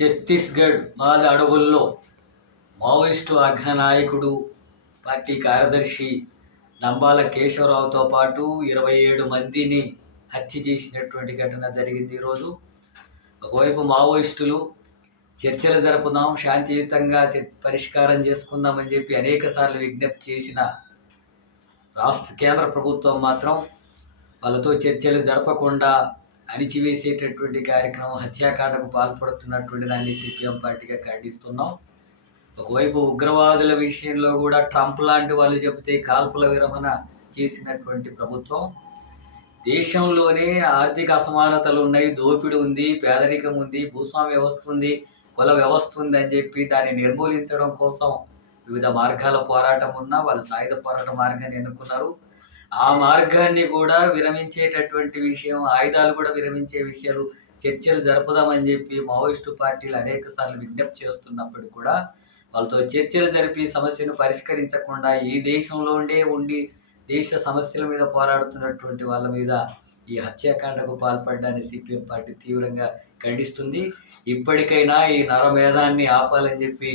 ఛత్తీస్గఢ్ బాల అడవుల్లో Maoist అగ్రనాయకుడు party కార్యదర్శి నంబాల కేశవరావుతో పాటు ఇరవై ఏడు మందిని హత్య చేసినటువంటి ఘటన జరిగింది ఈరోజు. ఒకవైపు మావోయిస్టులు చర్చలు జరుపుదాం శాంతియుతంగా పరిష్కారం చేసుకుందామని చెప్పి అనేక సార్లు విజ్ఞప్తి చేసిన రాష్ట్ర కేంద్ర ప్రభుత్వం మాత్రం వాళ్ళతో చర్చలు జరపకుండా అణిచివేసేటటువంటి కార్యక్రమం హత్యాకాండకు పాల్పడుతున్నటువంటి దాన్ని సిపిఎం పార్టీగా ఖండిస్తున్నాం. ఒకవైపు ఉగ్రవాదుల విషయంలో కూడా ట్రంప్ లాంటి వాళ్ళు చెబితే కాల్పుల విరమణ చేసినటువంటి ప్రభుత్వం. దేశంలోనే ఆర్థిక అసమానతలు ఉన్నాయి దోపిడి ఉంది పేదరికం ఉంది భూస్వామ్య వ్యవస్థ ఉంది కుల వ్యవస్థ ఉంది అని చెప్పి దాన్ని నిర్మూలించడం కోసం వివిధ మార్గాల పోరాటం ఉన్నా వాళ్ళు సాయుధ పోరాట మార్గాన్ని ఎన్నుకున్నారు. ఆ మార్గాన్ని కూడా విరమించేటటువంటి విషయం ఆయుధాలు కూడా విరమించే విషయాలు చర్చలు జరుపుదామని చెప్పి మావోయిస్టు పార్టీలు అనేక సార్లు విజ్ఞప్తి చేస్తున్నప్పటికీ కూడా వాళ్ళతో చర్చలు జరిపి సమస్యను పరిష్కరించకుండా ఈ దేశంలో ఉండే ఉండి దేశ సమస్యల మీద పోరాడుతున్నటువంటి వాళ్ళ మీద ఈ హత్యాకాండకు పాల్పడ్డాన్ని సిపిఎం పార్టీ తీవ్రంగా ఖండిస్తుంది. ఇప్పటికైనా ఈ నరమేధాన్ని ఆపాలని చెప్పి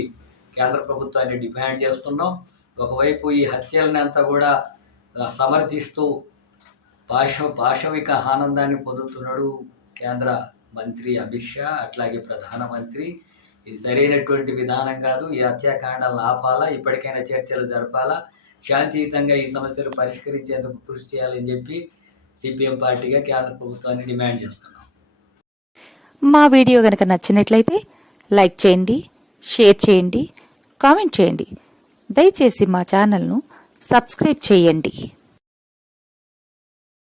కేంద్ర ప్రభుత్వాన్ని డిమాండ్ చేస్తున్నాం. ఒకవైపు ఈ హత్యలని అంతా కూడా సమర్థిస్తూ పాశ పాశవిక ఆనందాన్ని పొందుతున్నాడు కేంద్ర మంత్రి అమిత్ షా అట్లాగే ప్రధానమంత్రి ఇది సరైనటువంటి విధానం కాదు. ఈ హత్యాకాండాలను ఆపాలా? ఇప్పటికైనా చర్చలు జరపాలా? శాంతియుతంగా ఈ సమస్యలు పరిష్కరించేందుకు కృషి చేయాలని చెప్పి సిపిఎం పార్టీగా కేంద్ర ప్రభుత్వాన్ని డిమాండ్ చేస్తున్నాం. మా వీడియో కనుక నచ్చినట్లయితే లైక్ చేయండి షేర్ చేయండి కామెంట్ చేయండి. దయచేసి మా ఛానల్ను సబ్స్క్రైబ్ చేయండి.